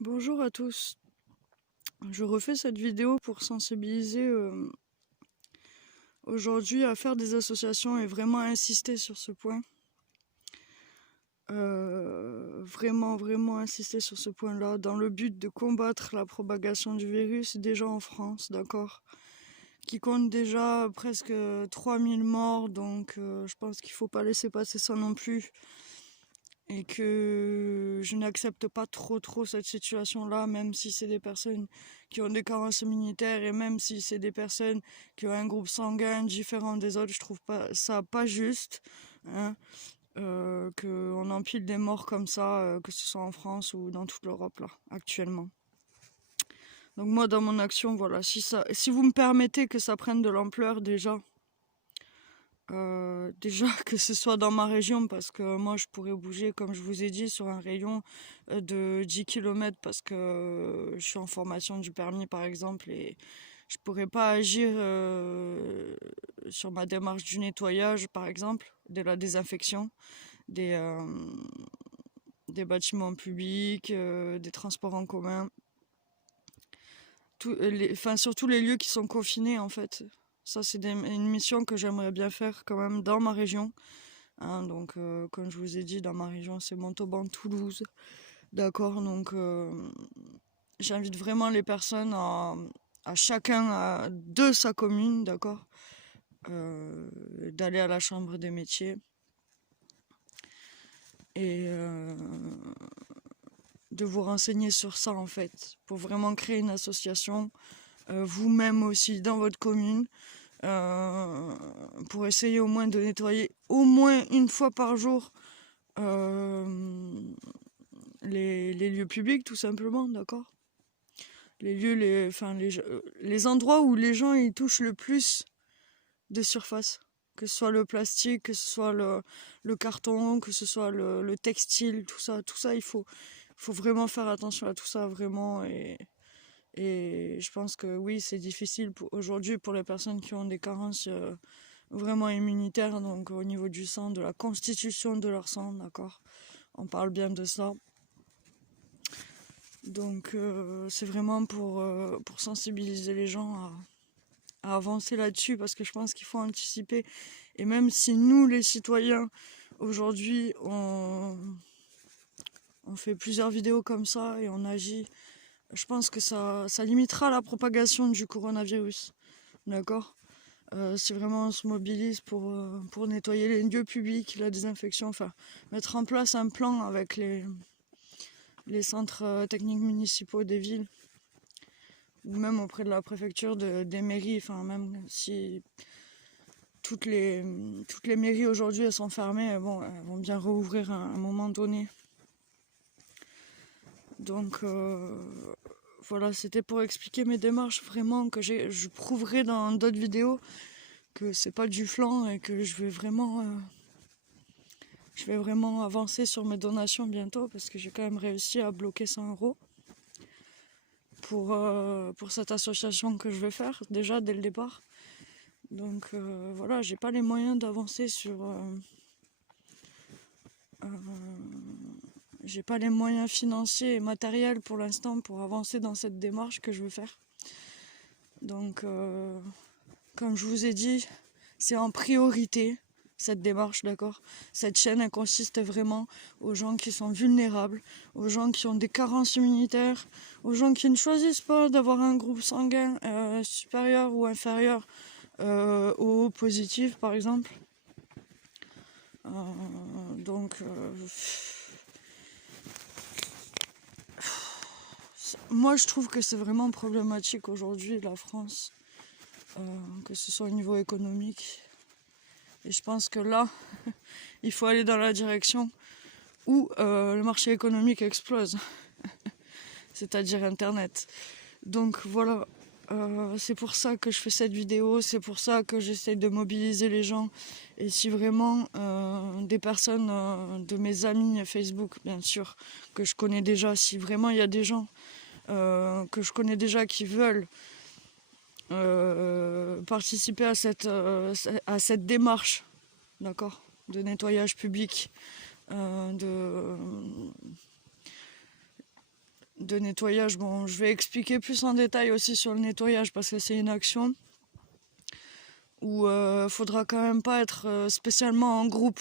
Bonjour à tous. Je refais cette vidéo pour sensibiliser aujourd'hui à faire des associations et vraiment insister sur ce point. Vraiment insister sur ce point-là dans le but de combattre la propagation du virus déjà en France, d'accord, qui compte déjà presque 3000 morts, donc je pense qu'il ne faut pas laisser passer ça non plus. Et que je n'accepte pas trop cette situation-là, même si c'est des personnes qui ont des carences immunitaires et même si c'est des personnes qui ont un groupe sanguin différent des autres, je trouve pas ça pas juste, hein, qu'on empile des morts comme ça, que ce soit en France ou dans toute l'Europe là, actuellement. Donc moi, dans mon action, voilà, si vous me permettez que ça prenne de l'ampleur déjà, déjà que ce soit dans ma région, parce que moi je pourrais bouger, comme je vous ai dit, sur un rayon de 10 km parce que je suis en formation du permis par exemple et je pourrais pas agir sur ma démarche du nettoyage par exemple, de la désinfection des, euh, des bâtiments publics, des transports en commun, enfin, surtout les lieux qui sont confinés en fait. Ça c'est une mission que j'aimerais bien faire quand même dans ma région. Hein, donc, comme je vous ai dit, dans ma région, c'est Montauban, Toulouse. D'accord, donc j'invite vraiment les personnes à chacun de sa commune, d'accord, d'aller à la chambre des métiers et de vous renseigner sur ça en fait, pour vraiment créer une association, vous-même aussi dans votre commune, euh, pour essayer au moins de nettoyer au moins une fois par jour les lieux publics, tout simplement, d'accord. Les lieux, les endroits où les gens ils touchent le plus de surface. Que ce soit le plastique, que ce soit le carton, que ce soit le textile, tout ça, faut vraiment faire attention à tout ça, vraiment. Et je pense que oui, c'est difficile aujourd'hui pour les personnes qui ont des carences vraiment immunitaires, donc au niveau du sang, de la constitution de leur sang, d'accord. On parle bien de ça. Donc c'est vraiment pour sensibiliser les gens à avancer là-dessus parce que je pense qu'il faut anticiper. Et même si nous, les citoyens, aujourd'hui, on fait plusieurs vidéos comme ça et on agit, je pense que ça limitera la propagation du coronavirus. D'accord. Si vraiment on se mobilise pour nettoyer les lieux publics, la désinfection, enfin, mettre en place un plan avec les centres techniques municipaux des villes, ou même auprès de la préfecture des mairies, enfin même si toutes les mairies aujourd'hui elles sont fermées, bon, elles vont bien rouvrir à un moment donné. Donc voilà, c'était pour expliquer mes démarches vraiment que je prouverai dans d'autres vidéos que c'est pas du flan et que je vais vraiment avancer sur mes donations bientôt parce que j'ai quand même réussi à bloquer 100 € pour cette association que je vais faire déjà dès le départ. Donc voilà, j'ai pas les moyens d'avancer euh, j'ai pas les moyens financiers et matériels pour l'instant pour avancer dans cette démarche que je veux faire. Donc comme je vous ai dit, c'est en priorité cette démarche, d'accord. Cette chaîne, elle consiste vraiment aux gens qui sont vulnérables, aux gens qui ont des carences immunitaires, aux gens qui ne choisissent pas d'avoir un groupe sanguin supérieur ou inférieur au positif, par exemple. Donc, moi, je trouve que c'est vraiment problématique aujourd'hui, la France, que ce soit au niveau économique. Et je pense que là, il faut aller dans la direction où le marché économique explose, c'est-à-dire Internet. Donc voilà, c'est pour ça que je fais cette vidéo, c'est pour ça que j'essaie de mobiliser les gens. Et si vraiment des personnes de mes amis Facebook, bien sûr, que je connais déjà, si vraiment il y a des gens que je connais déjà qui veulent participer à cette démarche, d'accord, de nettoyage public, de nettoyage. Bon, je vais expliquer plus en détail aussi sur le nettoyage parce que c'est une action où faudra quand même pas être spécialement en groupe.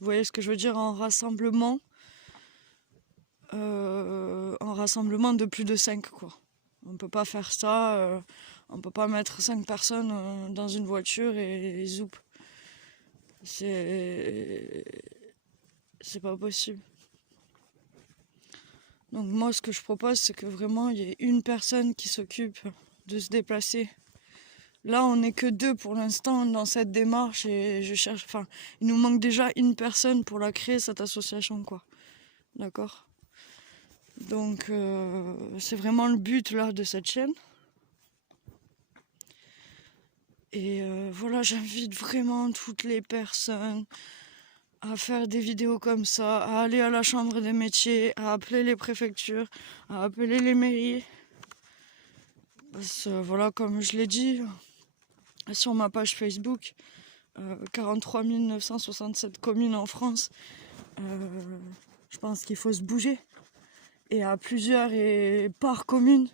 Vous voyez ce que je veux dire, en rassemblement de plus de 5 quoi. On peut pas faire ça, on peut pas mettre 5 personnes dans une voiture et zoup. C'est pas possible. Donc moi ce que je propose c'est que vraiment il y ait une personne qui s'occupe de se déplacer. Là on n'est que 2 pour l'instant dans cette démarche et je cherche, enfin il nous manque déjà une personne pour la créer cette association quoi. D'accord ? Donc c'est vraiment le but là de cette chaîne. Et voilà, j'invite vraiment toutes les personnes à faire des vidéos comme ça, à aller à la chambre des métiers, à appeler les préfectures, à appeler les mairies. Parce que voilà, comme je l'ai dit sur ma page Facebook, 43 967 communes en France, je pense qu'il faut se bouger. Et à plusieurs et par commune,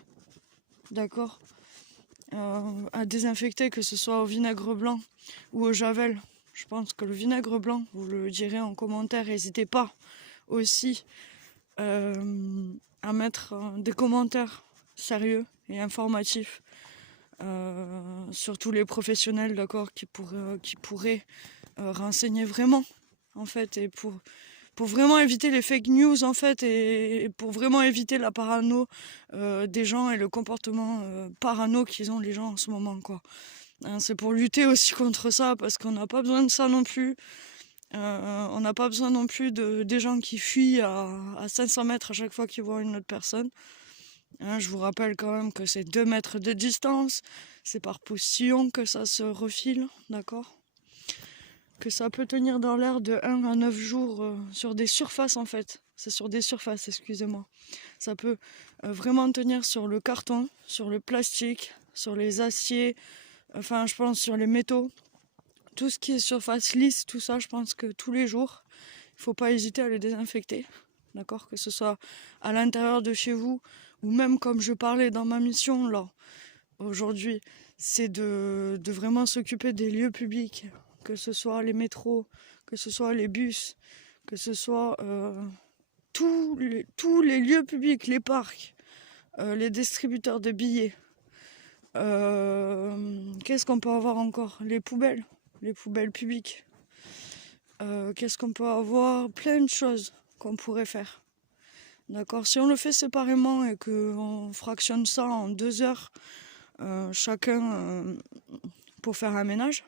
d'accord, à désinfecter, que ce soit au vinaigre blanc ou au javel. Je pense que le vinaigre blanc, vous le direz en commentaire, n'hésitez pas aussi à mettre des commentaires sérieux et informatifs sur tous les professionnels, d'accord, qui pourraient renseigner vraiment, en fait, et pour vraiment éviter les fake news, en fait, et pour vraiment éviter la parano des gens et le comportement parano qu'ils ont les gens en ce moment, quoi. Hein, c'est pour lutter aussi contre ça, parce qu'on n'a pas besoin de ça non plus. On n'a pas besoin non plus des gens qui fuient à 500 mètres à chaque fois qu'ils voient une autre personne. Hein, je vous rappelle quand même que c'est 2 mètres de distance, c'est par postillon que ça se refile, d'accord ? Que ça peut tenir dans l'air de 1 à 9 jours sur des surfaces en fait. C'est sur des surfaces, excusez-moi. Ça peut vraiment tenir sur le carton, sur le plastique, sur les aciers, enfin je pense sur les métaux. Tout ce qui est surface lisse, tout ça, je pense que tous les jours, il ne faut pas hésiter à les désinfecter. D'accord ? Que ce soit à l'intérieur de chez vous, ou même comme je parlais dans ma mission là, aujourd'hui, c'est de vraiment s'occuper des lieux publics, que ce soit les métros, que ce soit les bus, que ce soit tous les lieux publics, les parcs, les distributeurs de billets. Qu'est-ce qu'on peut avoir encore ? Les poubelles publiques. Qu'est-ce qu'on peut avoir ? Plein de choses qu'on pourrait faire. D'accord ? Si on le fait séparément et qu'on fractionne ça en 2 heures, chacun pour faire un ménage,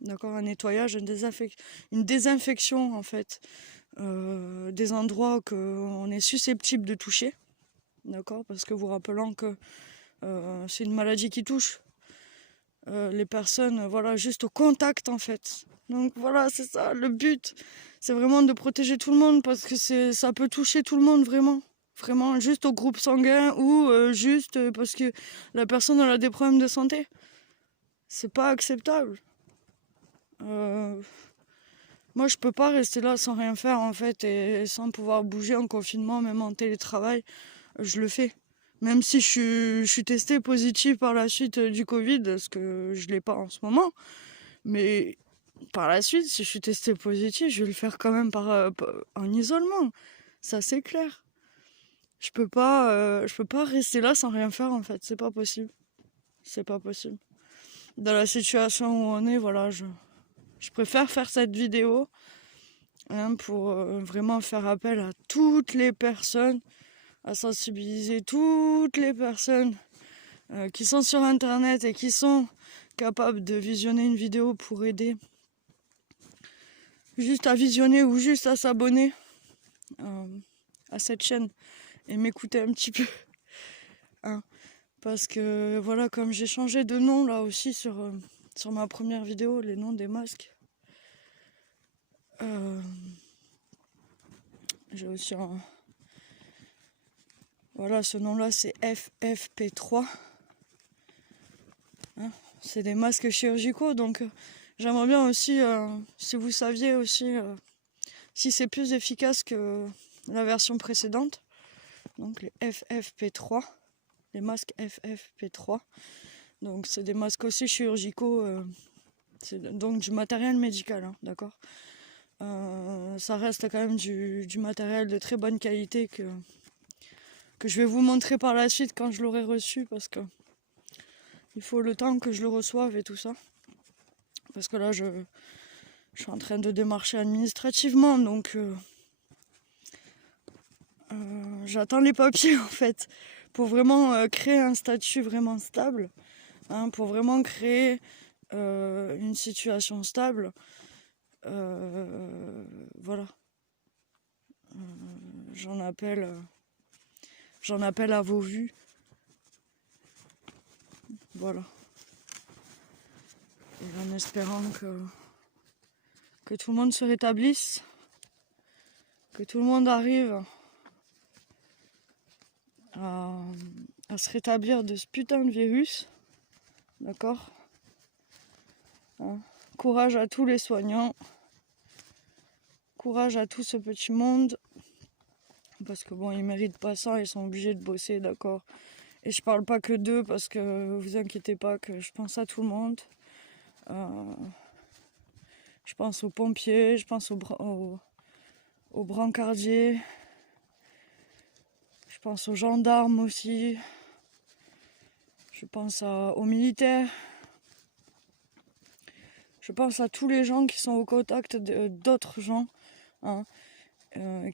d'accord, un nettoyage, une désinfection en fait, des endroits qu'on est susceptible de toucher, d'accord, parce que vous rappelant que c'est une maladie qui touche les personnes, voilà, juste au contact en fait. Donc voilà, c'est ça, le but, c'est vraiment de protéger tout le monde parce que ça peut toucher tout le monde vraiment. Vraiment, juste au groupe sanguin ou juste parce que la personne elle a des problèmes de santé. C'est pas acceptable. Moi, je peux pas rester là sans rien faire en fait et sans pouvoir bouger en confinement, même en télétravail. Je le fais. Même si je suis testée positive par la suite du Covid, parce que je l'ai pas en ce moment. Mais par la suite, si je suis testée positive, je vais le faire quand même en isolement. Ça, c'est clair. Je peux pas rester là sans rien faire en fait. C'est pas possible. C'est pas possible. Dans la situation où on est, voilà, je préfère faire cette vidéo pour vraiment faire appel à toutes les personnes, à sensibiliser toutes les personnes qui sont sur internet et qui sont capables de visionner une vidéo pour aider. Juste à visionner ou juste à s'abonner à cette chaîne et m'écouter un petit peu. Hein. Parce que voilà, comme j'ai changé de nom là aussi sur ma première vidéo, les noms des masques. J'ai aussi voilà, ce nom-là, c'est FFP3. Hein, c'est des masques chirurgicaux, donc j'aimerais bien aussi, si vous saviez aussi, si c'est plus efficace que la version précédente. donc les FFP3, les masques FFP3. Donc c'est des masques aussi chirurgicaux, c'est donc du matériel médical, hein, d'accord. Ça reste quand même du matériel de très bonne qualité que je vais vous montrer par la suite quand je l'aurai reçu, parce que il faut le temps que je le reçoive et tout ça. Parce que là, je suis en train de démarcher administrativement, donc j'attends les papiers en fait, pour vraiment créer un statut vraiment stable, hein, pour vraiment créer une situation stable. Voilà. J'en appelle à vos vues. Voilà. Et en espérant que tout le monde se rétablisse, que tout le monde arrive à se rétablir de ce putain de virus. D'accord, hein. Courage à tous les soignants. Courage à tout ce petit monde. Parce que bon, ils méritent pas ça, ils sont obligés de bosser, d'accord. Et je parle pas que d'eux, parce que vous inquiétez pas que je pense à tout le monde. Je pense aux pompiers, je pense aux brancardiers. Je pense aux gendarmes aussi. Je pense aux militaires. Je pense à tous les gens qui sont au contact d'autres gens, hein,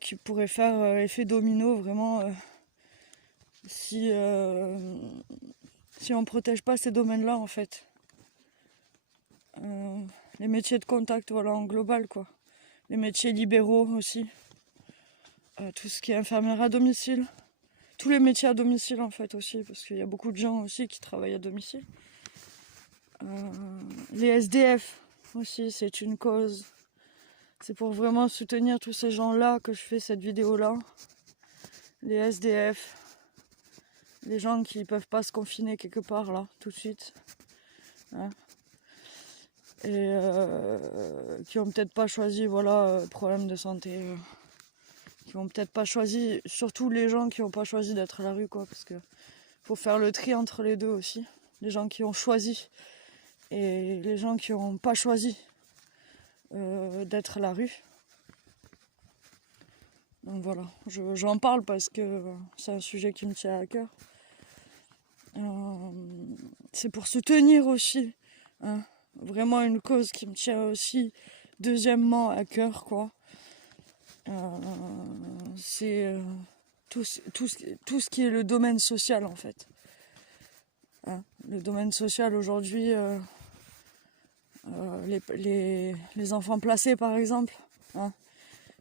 qui pourraient faire effet domino vraiment si on ne protège pas ces domaines-là en fait. Les métiers de contact, voilà, en global quoi. Les métiers libéraux aussi. Tout ce qui est infirmière à domicile. Tous les métiers à domicile en fait aussi, parce qu'il y a beaucoup de gens aussi qui travaillent à domicile. Les SDF aussi, c'est une cause. C'est pour vraiment soutenir tous ces gens-là que je fais cette vidéo-là. Les SDF, les gens qui ne peuvent pas se confiner quelque part là, tout de suite. Hein. Et qui n'ont peut-être pas choisi, voilà, problème de santé. Qui n'ont peut-être pas choisi, surtout les gens qui n'ont pas choisi d'être à la rue, quoi, parce que faut faire le tri entre les deux aussi. Les gens qui ont choisi et les gens qui n'ont pas choisi d'être à la rue. Donc voilà, j'en parle parce que c'est un sujet qui me tient à cœur. C'est pour soutenir aussi, hein, vraiment une cause qui me tient aussi deuxièmement à cœur, quoi. C'est tout ce qui est le domaine social en fait. Hein, le domaine social aujourd'hui, les enfants placés par exemple, hein,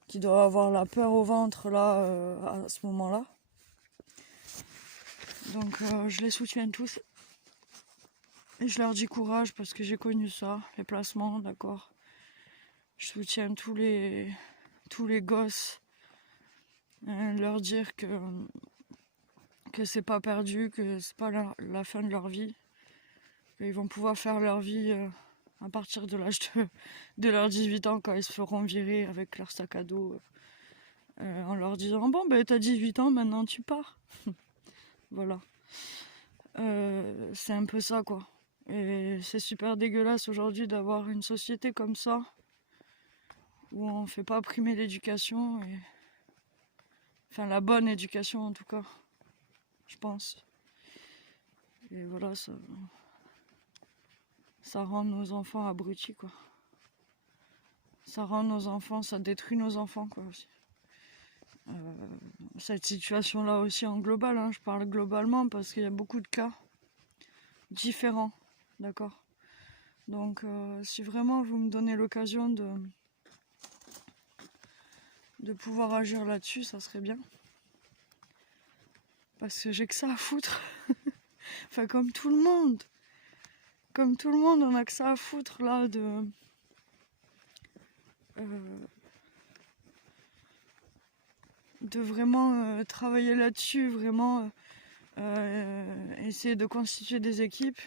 qui doivent avoir la peur au ventre là à ce moment-là. Donc je les soutiens tous. Et je leur dis courage parce que j'ai connu ça, les placements, d'accord. Je soutiens tous les gosses. Leur dire que c'est pas perdu, que c'est pas la fin de leur vie. Qu'ils vont pouvoir faire leur vie à partir de l'âge de leurs 18 ans quand ils se feront virer avec leur sac à dos. En leur disant bon ben t'as 18 ans maintenant tu pars. Voilà. C'est un peu ça quoi. Et c'est super dégueulasse aujourd'hui d'avoir une société comme ça où on fait pas primer l'éducation et enfin la bonne éducation en tout cas, je pense. Et voilà, ça rend nos enfants abrutis quoi. Ça rend nos enfants, ça détruit nos enfants quoi aussi. Cette situation là aussi en global, hein, je parle globalement parce qu'il y a beaucoup de cas différents, d'accord. Donc si vraiment vous me donnez l'occasion de pouvoir agir là-dessus, ça serait bien. Parce que j'ai que ça à foutre. Enfin comme tout le monde. Comme tout le monde, on a que ça à foutre là de vraiment travailler là-dessus, vraiment essayer de constituer des équipes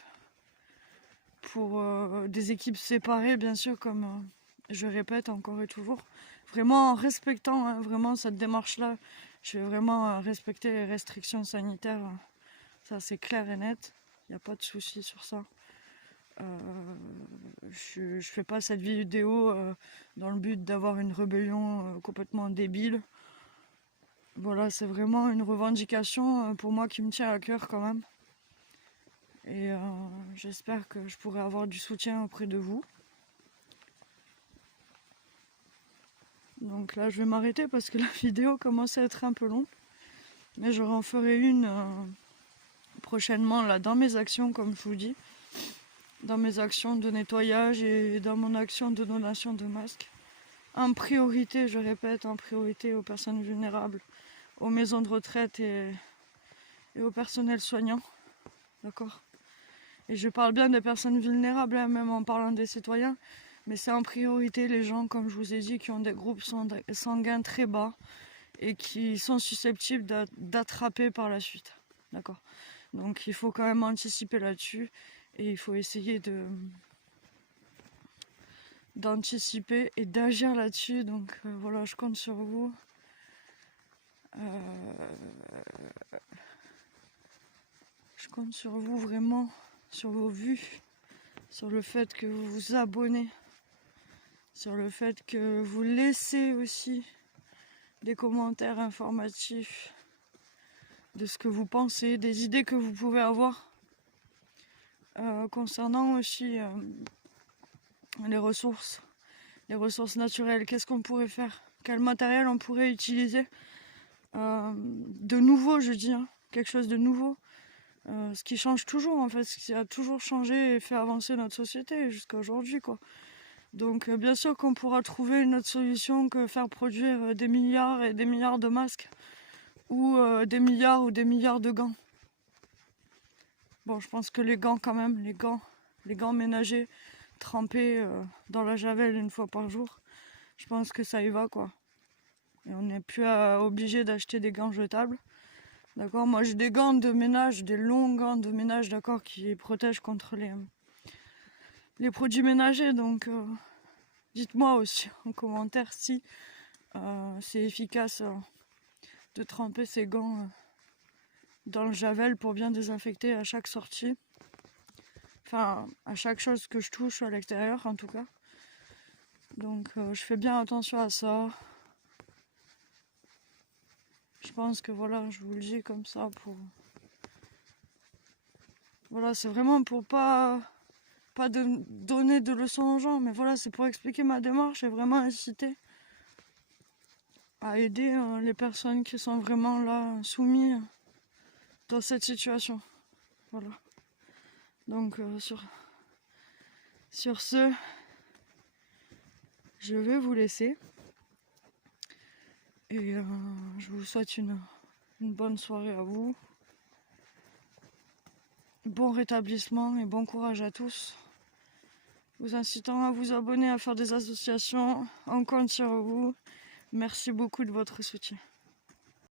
pour des équipes séparées bien sûr comme je répète encore et toujours, vraiment en respectant hein, vraiment cette démarche là. Je vais vraiment respecter les restrictions sanitaires, ça c'est clair et net, il n'y a pas de souci sur ça. Je fais pas cette vidéo dans le but d'avoir une rébellion complètement débile. Voilà, c'est vraiment une revendication pour moi qui me tient à cœur quand même. Et j'espère que je pourrai avoir du soutien auprès de vous. Donc là, je vais m'arrêter parce que la vidéo commence à être un peu longue. Mais je en ferai une prochainement là dans mes actions, comme je vous dis. Dans mes actions de nettoyage et dans mon action de donation de masques. En priorité, je répète, en priorité aux personnes vulnérables, aux maisons de retraite et au personnel soignant. D'accord ? Et je parle bien des personnes vulnérables, hein, même en parlant des citoyens. Mais c'est en priorité les gens, comme je vous ai dit, qui ont des groupes sanguins très bas et qui sont susceptibles d'attraper par la suite. D'accord ? Donc il faut quand même anticiper là-dessus et il faut essayer d'anticiper et d'agir là-dessus. Donc voilà, je compte sur vous. Je compte sur vous vraiment, sur vos vues, sur le fait que vous vous abonnez, sur le fait que vous laissez aussi des commentaires informatifs de ce que vous pensez, des idées que vous pouvez avoir concernant aussi les ressources naturelles. Qu'est-ce qu'on pourrait faire? Quel matériel on pourrait utiliser de nouveau, je dis, hein, quelque chose de nouveau. Ce qui change toujours, en fait, ce qui a toujours changé et fait avancer notre société jusqu'à aujourd'hui, quoi. Donc bien sûr qu'on pourra trouver une autre solution que faire produire des milliards et des milliards de masques ou des milliards de gants. Bon, je pense que les gants quand même, les gants ménagers trempés dans la javel une fois par jour, je pense que ça y va, quoi. Et on n'est plus obligé d'acheter des gants jetables. D'accord, moi j'ai des gants de ménage, des longs gants de ménage, d'accord, qui protègent contre les produits ménagers. Donc dites-moi aussi en commentaire si c'est efficace de tremper ces gants dans le javel pour bien désinfecter à chaque sortie. Enfin, à chaque chose que je touche à l'extérieur en tout cas. Donc je fais bien attention à ça. Je pense que voilà, je vous le dis comme ça pour... Voilà, c'est vraiment pour pas donner de leçons aux gens, mais voilà, c'est pour expliquer ma démarche et vraiment inciter à aider les personnes qui sont vraiment là, soumises dans cette situation. Voilà. Donc sur ce, je vais vous laisser. Et je vous souhaite une bonne soirée à vous. Bon rétablissement et bon courage à tous. Vous incitant à vous abonner, à faire des associations. On compte sur vous. Merci beaucoup de votre soutien.